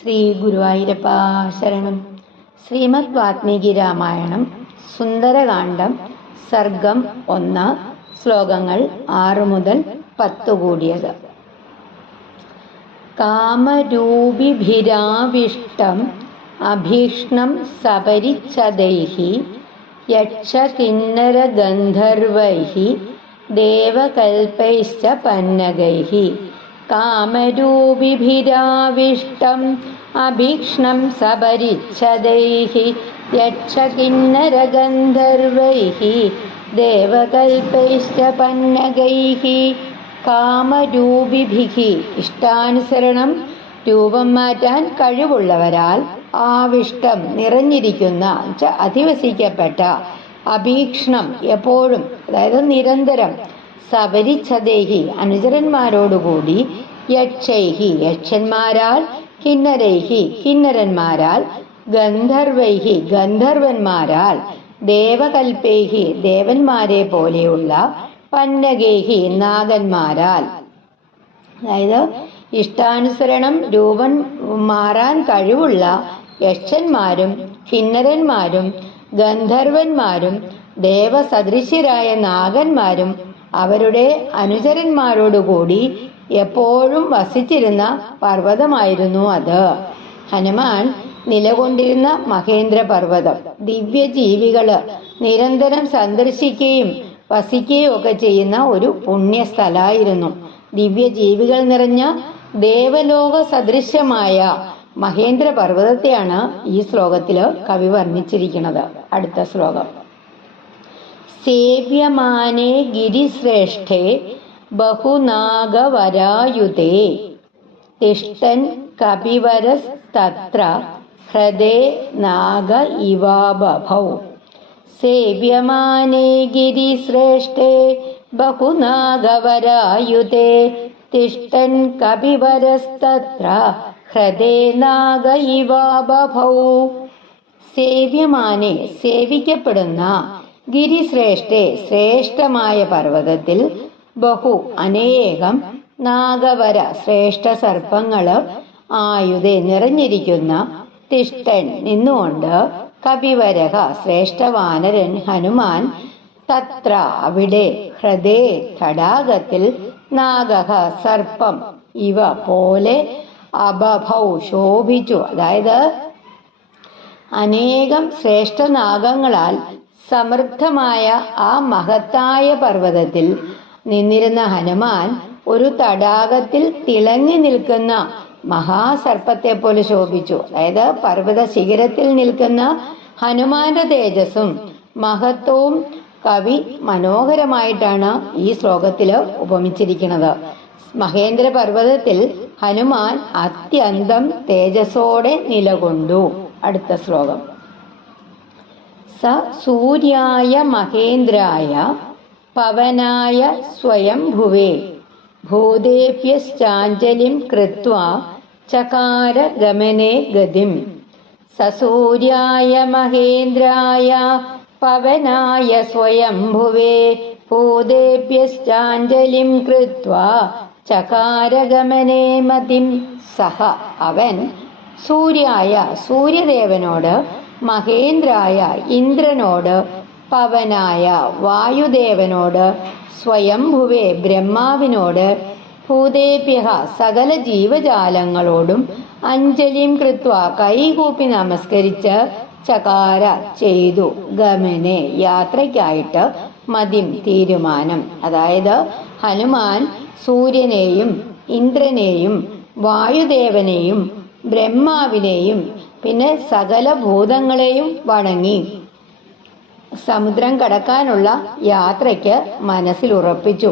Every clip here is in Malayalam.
ശ്രീ ഗുരുവായൂരപ്പ ശരണം. ശ്രീമദ് വാത്മീകി രാമായണം സുന്ദരകാന്ഡം സർഗം 1 ശ്ലോകങ്ങൾ 6 മുതൽ 10 കൂടിയത്. കാമരൂപിഭിരാവിഷ്ടം അഭീഷ്ണം സപരിച്ഛദൈഹി യക്ഷകിന്നരഗന്ധർവൈഹി ദേവകൽപൈശ്ച പന്നഗൈഹി. കാമരൂപിഭിരാവിഷ്ടം അഭീക്ഷ്ണം സപരിച്ഛദൈഹി യക്ഷകിന്നരഗന്ധർവൈഹി ദേവകൽപൈശ്ച പന്നഗൈഹി. കാമരൂപിഭിഹി ഇഷ്ടാനുസരണം രൂപം മാറ്റാൻ കഴിവുള്ളവരാൽ ആവിഷ്ടം നിറഞ്ഞിരിക്കുന്ന അധിവസിക്കപ്പെട്ട അഭീക്ഷ്ണം എപ്പോഴും, അതായത് നിരന്തരം, സപരിച്ഛദേഹി അനുചരന്മാരോടുകൂടി, യക്ഷൈഹി യക്ഷന്മാരാൽ, കിന്നരൈഹി കിന്നരന്മാരാൽ, ഗന്ധർവൈഹി ഗന്ധർവന്മാരാൽ, ദേവകൽപൈഹി ദേവന്മാരെ പോലെയുള്ള, പന്നഗൈഹി നാഗന്മാരാൽ. അതായത് ഇഷ്ടാനുസരണം രൂപം മാറാൻ കഴിവുള്ള യക്ഷന്മാരും കിന്നരന്മാരും ഗന്ധർവന്മാരും ദേവസദൃശ്യരായ നാഗന്മാരും അവരുടെ അനുചരന്മാരോടുകൂടി എപ്പോഴും വസിച്ചിരുന്ന പർവ്വതമായിരുന്നു അത്. ഹനുമാൻ നിലകൊണ്ടിരുന്ന മഹേന്ദ്ര പർവ്വതം ദിവ്യജീവികള് നിരന്തരം സന്ദർശിക്കുകയും വസിക്കുകയും ഒക്കെ ചെയ്യുന്ന ഒരു പുണ്യസ്ഥലായിരുന്നു. ദിവ്യജീവികൾ നിറഞ്ഞ ദേവലോക സദൃശ്യമായ മഹേന്ദ്ര പർവ്വതത്തെയാണ് ഈ ശ്ലോകത്തില് കവി വർണ്ണിച്ചിരിക്കുന്നത്. അടുത്ത ശ്ലോകം. സേവ്യമാനേ ഗിരിശ്രേഷ്ഠേ ബഹുനാഗവരായുധേ തിഷ്ഠൻ കപിവരസ്തത്ര ഹൃദേ നാഗ ഇവാബഭൗ. സേവ്യമാനേ ഗിരിശ്രേഷ്ഠേ ബഹുനാഗവരായുധേ തിഷ്ഠൻ കപിവരസ്തത്ര ഹൃദേ നാഗ ഇവാബഭൗ. സേവ്യമാനെ സേവിക്കപ്പെടുന്ന, ഗിരിശ്രേഷ്ഠേ ശ്രേഷ്ഠമായ പർവ്വതത്തിൽ, ബഹു അനേകം, നാഗവര ശ്രേഷ്ഠ സർപ്പങ്ങള്, ആയുധേ നിറഞ്ഞിരിക്കുന്ന, തിഷ്ഠൻ നിന്നുകൊണ്ട്, കപിവരഹ ശ്രേഷ്ഠവാനരൻ ഹനുമാൻ, തത്ര അവിടെ, ഹൃദേ തടാകത്തിൽ, നാഗഹ സർപ്പം, ഇവ പോലെ, അബഭൗ ശോഭിച്ചു. അതായത് അനേകം ശ്രേഷ്ഠ നാഗങ്ങളാൽ സമൃദ്ധമായ ആ മഹത്തായ പർവ്വതത്തിൽ നിന്നിരുന്ന ഹനുമാൻ ഒരു തടാകത്തിൽ തിളങ്ങി നിൽക്കുന്ന മഹാസർപ്പത്തെ പോലെ ശോഭിച്ചു. അതായത് പർവ്വത ശിഖരത്തിൽ നിൽക്കുന്ന ഹനുമാന്റെ തേജസ്സും മഹത്വവും കവി മനോഹരമായിട്ടാണ് ഈ ശ്ലോകത്തിൽ ഉപമിച്ചിരിക്കുന്നത്. മഹേന്ദ്ര പർവ്വതത്തിൽ ഹനുമാൻ അത്യന്തം തേജസ്സോടെ നിലകൊണ്ടു. അടുത്ത ശ്ലോകം. സ സൂര്യായ മഹേന്ദ്രായ പവനായ സ്വയംഭുവേ ഭൂതേഭ്യശ്ചാഞ്ജലിം കൃത്വാ ചകാര ഗമനേ ഗതിം. സ സൂര്യായ മഹേന്ദ്രായ പവനായ സ്വയംഭുവേ ഭൂതേഭ്യശ്ചാഞ്ജലിം കൃത്വാ ചകാര ഗമനേ മതിം. സഹ അവൻ, സൂര്യായ സൂര്യദേവനോട്, മഹേന്ദ്രായ ഇന്ദ്രനോട്, പവനായ വായുദേവനോട്, സ്വയംഭുവേ ബ്രഹ്മാവിനോട്, ഭൂതേഭ്യഃ സകല ജീവജാലങ്ങളോടും, അഞ്ജലിം കൃത്വ കൈകൂപ്പി നമസ്കരിച്ച്, ചകാര ചെയ്തു, ഗമനെ യാത്രയ്ക്കായിട്ട്, മതിം തീരുമാനം. അതായത് ഹനുമാൻ സൂര്യനെയും ഇന്ദ്രനെയും വായുദേവനെയും ബ്രഹ്മാവിനെയും പിന്നെ സകല ഭൂതങ്ങളെയും വണങ്ങി സമുദ്രം കടക്കാനുള്ള യാത്രയ്ക്ക് മനസ്സിൽ ഉറപ്പിച്ചു.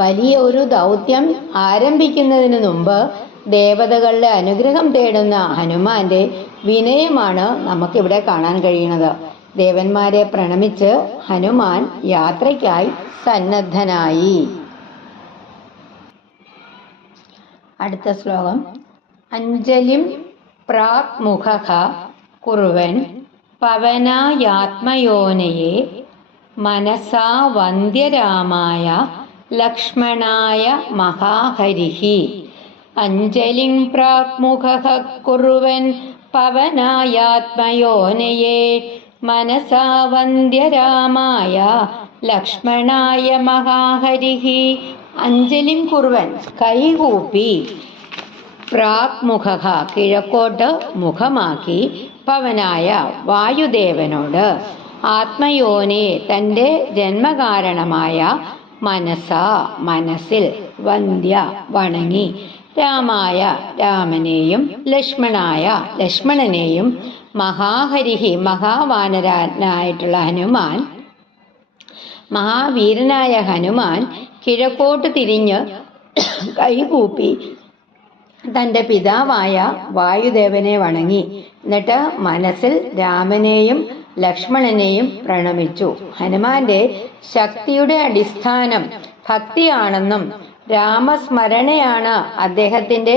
വലിയ ഒരു ദൗത്യം ആരംഭിക്കുന്നതിന് മുമ്പ് ദേവതകളുടെ അനുഗ്രഹം തേടുന്ന ഹനുമാന്റെ വിനയമാണ് നമുക്കിവിടെ കാണാൻ കഴിയുന്നത്. ദേവന്മാരെ പ്രണമിച്ച് ഹനുമാൻ യാത്രയ്ക്കായി സന്നദ്ധനായി. അടുത്ത ശ്ലോകം. അഞ്ജലിം പ്രാക്മുഖഃ കുർവൻ പവനായാത്മയോനയെ മനസാ വന്ദ്യരാമായ ലക്ഷ്മണായ മഹാഹരിഃ അഞ്ജലിം പ്രാക്മുഖഃ കുർവൻ പവനായാത്മയോനയേ മനസാ വന്ദ്യ രാമായ ലക്ഷ്മണായ മഹാഹരിഃ. അഞ്ജലിം കുർവൻ കൈകൂപ്പി പ്രാക്മുഖഃ കിഴക്കോട്ട് മുഖമാക്കി പവനായ വായുദേവനോട് ആത്മയോനെ തൻ്റെ ജന്മകാരണമായ മനസാ മനസ്സിൽ വന്ദ്യ വണങ്ങി രാമായ രാമനെയും ലക്ഷ്മണായ ലക്ഷ്മണനെയും മഹാഹരിഹി മഹാവാനരനായിട്ടുള്ള ഹനുമാൻ മഹാവീരനായ ഹനുമാൻ കിഴക്കോട്ട് തിരിഞ്ഞ് കൈകൂപ്പി തൻ്റെ പിതാവായ വായുദേവനെ വണങ്ങി. എന്നിട്ട് മനസ്സിൽ രാമനെയും ലക്ഷ്മണനെയും പ്രണമിച്ചു. ഹനുമാന്റെ ശക്തിയുടെ അടിസ്ഥാനം ഭക്തിയാണെന്നും രാമസ്മരണയാണ് അദ്ദേഹത്തിന്റെ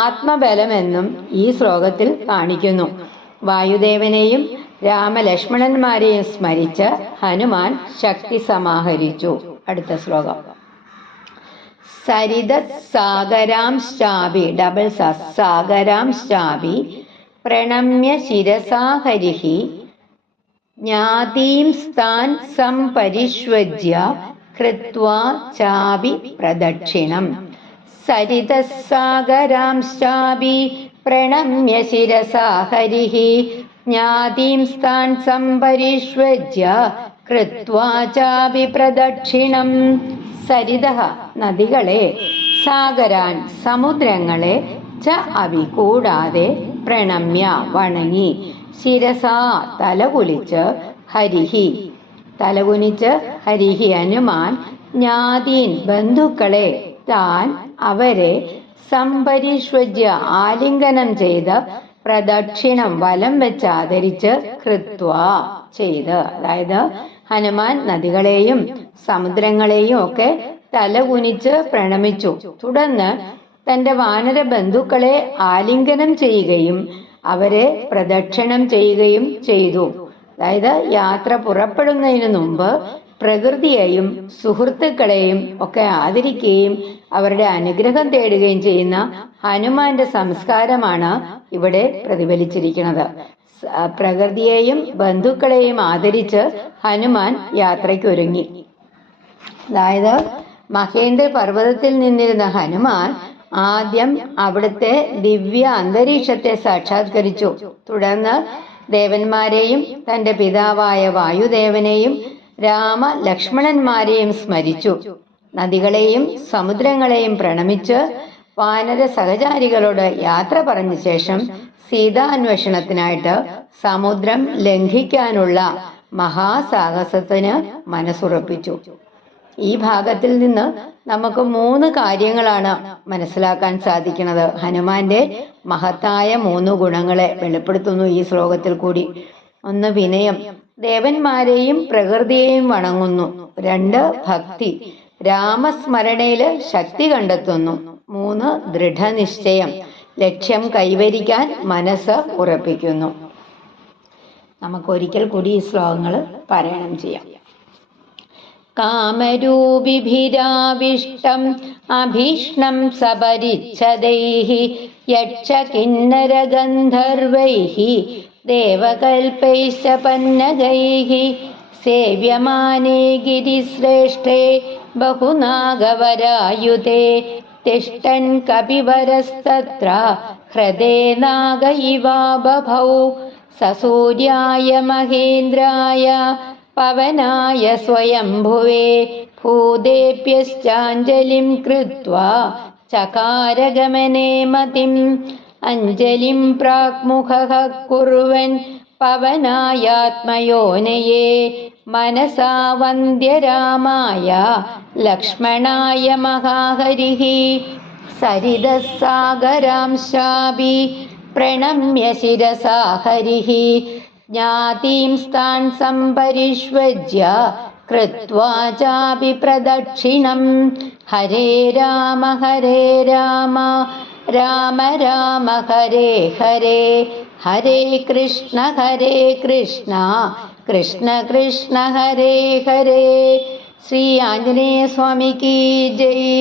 ആത്മബലമെന്നും ഈ ശ്ലോകത്തിൽ കാണിക്കുന്നു. വായുദേവനെയും രാമലക്ഷ്മണന്മാരെയും സ്മരിച്ച് ഹനുമാൻ ശക്തി സമാഹരിച്ചു. അടുത്ത ശ്ലോകം. സരിതത് സാഗരാംശ്ചാപി ഡബിൾ സാഗരാംശ്ചാപി പ്രണമ്യ ശിരസാ ഹരിഃ ജ്ഞാതീംസ്താൻ സംപരിഷ്വജ്യ കൃത്വാ ചാപി പ്രദക്ഷിണം. സരിതത് സാഗരാംശ്ചാപി പ്രണമ്യ ശിരസാ ഹരിഃ ജ്ഞാതീംസ്താൻ സംപരിഷ്വജ്യ കൃത്വാ ചാപി പ്രദക്ഷിണം. സരിതഃ നദികളെ, സാഗരാൻ സമുദ്രങ്ങളെ, ച അഭി കൂടാതെ, പ്രണമ്യ വണങ്ങി, ശിരസാ തലകുലിച്ച്, ഹരിഹി തലകുനിച്ച്, ഹരിഹി ഹനുമാൻ, ജ്ഞാതീൻ ബന്ധുക്കളെ, താൻ അവരെ, സംപരിഷ്വജ്യ ആലിംഗനം ചെയ്ത്, പ്രദക്ഷിണം വലം വെച്ച് ആദരിച്ച്, കൃത്വ ചെയ്ത്, അതായത് ഹനുമാൻ നദികളെയും സമുദ്രങ്ങളെയും ഒക്കെ തലകുനിച്ച് പ്രണമിച്ചു. തുടർന്ന് തന്റെ വാനര ബന്ധുക്കളെ ആലിംഗനം ചെയ്യുകയും അവരെ പ്രദക്ഷിണം ചെയ്യുകയും ചെയ്തു. അതായത് യാത്ര പുറപ്പെടുന്നതിന് മുമ്പ് പ്രകൃതിയെയും സുഹൃത്തുക്കളെയും ഒക്കെ ആദരിക്കുകയും അവരുടെ അനുഗ്രഹം തേടുകയും ചെയ്യുന്ന ഹനുമാന്റെ സംസ്കാരമാണ് ഇവിടെ പ്രതിഫലിച്ചിരിക്കുന്നത്. പ്രകൃതിയെയും ബന്ധുക്കളെയും ആദരിച്ച് ഹനുമാൻ യാത്രയ്ക്കൊരുങ്ങി. അതായത് മഹേന്ദ്ര പർവ്വതത്തിൽ നിന്നിരുന്ന ഹനുമാൻ ആദ്യം അവിടുത്തെ ദിവ്യ അന്തരീക്ഷത്തെ സാക്ഷാത്കരിച്ചു. തുടർന്ന് ദേവന്മാരെയും തന്റെ പിതാവായ വായുദേവനെയും രാമ ലക്ഷ്മണന്മാരെയും സ്മരിച്ചു. നദികളെയും സമുദ്രങ്ങളെയും പ്രണമിച്ച് വാനര സഹചാരികളോട് യാത്ര പറഞ്ഞ ശേഷം സീതാന്വേഷണത്തിനായിട്ട് സമുദ്രം ലംഘിക്കാനുള്ള മഹാസാഹസത്തിന് മനസ്സുറപ്പിച്ചു. ഈ ഭാഗത്തിൽ നിന്ന് നമുക്ക് 3 കാര്യങ്ങളാണ് മനസ്സിലാക്കാൻ സാധിക്കുന്നത്. ഹനുമാന്റെ മഹത്തായ 3 ഗുണങ്ങളെ വെളിപ്പെടുത്തുന്നു ഈ ശ്ലോകത്തിൽ കൂടി. 1 വിനയം, ദേവന്മാരെയും പ്രകൃതിയെയും വണങ്ങുന്നു. 2 ഭക്തി, രാമസ്മരണയില് ശക്തി കണ്ടെത്തുന്നു. 3 ദൃഢനിശ്ചയം, ലക്ഷ്യം കൈവരിക്കാൻ മനസ്സ് ഉറപ്പിക്കുന്നു. നമുക്കൊരിക്കൽ കൂടി ഈ ശ്ലോകങ്ങൾ പാരായണം ചെയ്യാം. കാമരൂപിഭിരാവിഷ്ടം അഭീഷ്ണം സപരിച്ഛദൈഃ യക്ഷകിന്നരഗന്ധർവൈഃ ദേവകൽപൈശ്ച പന്നഗൈഃ സേവ്യമാനേ ഗിരിശ്രേഷ്ഠേ ബഹുനാഗവരായുധേ തിഷ്ഠൻ കപിവരസ്തത്ര ഹൃദേ നാഗ ഇവാ ബഭൗ സസൂര്യായ മഹേന്ദ്രായ പവനായ സ്വയംഭുവേ ഭൂതേഭ്യശ്ചാഞ്ജലിം കൃത്വാ ചകാരഗമനേ മതിം അഞ്ജലിം പ്രാക്മുഖഃ കുർവൻ പവനായാത്മയോനയേ മനസാ വന്ദ്യ രാമായ ലക്ഷ്മണായ മഹാഹരിഃ സരിതഃ സാഗരാംശാപി പ്രണമ്യ ശിരസാ ഹരിഃ ജ്ഞാതീംസ്താൻ സംപരിഷ്വജ്യ കൃത്വാ ചാപി പ്രദക്ഷിണം ഹരേ രാമ രാമ രാമ ഹരേ ഹരേ ഹരേ കൃഷ്ണ കൃഷ്ണ കൃഷ്ണ ഹരേ ഹരേ. ശ്രീ ആഞ്ജനേയ സ്വാമിക്ക് ജയ്.